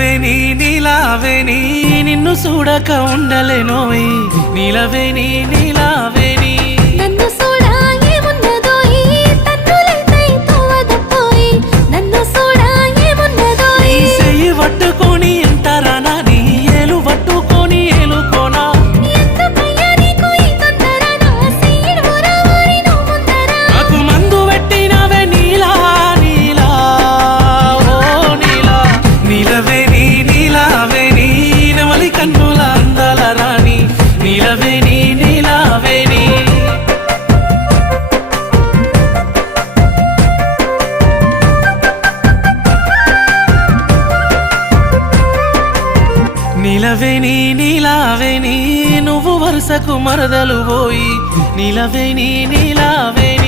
నీలవేణి నీలావేణి నిన్ను చూడక ఉండలేనోయ్ నీలవేణి నీలావేణి నన్ను చూడా ఏమున్నదోయ్ తన్నులైతే తోవదపోయ్ నన్ను చూడా ఏమున్నదోయ్ నీ చెయ్యి పట్టుకొని ఎంతరానా నీ ఏలు పట్టుకొని ఏలుకోనా ఎందుకయ్యా నీకు ఈ తొందర నా సీడు ఊరవారి నువ్వు ముందర నాకు మందు పెట్టినవే నీలా నీలా ఓ నీలా నీలవేణి నీలావేణి నెమలి కన్నుల అందాల రాణి నీలవేణి నీలావేణి నీలవేణి నీలావేణి నువ్వు వరుసకు మరదలు పోయి నీలవేణి నీలావేణి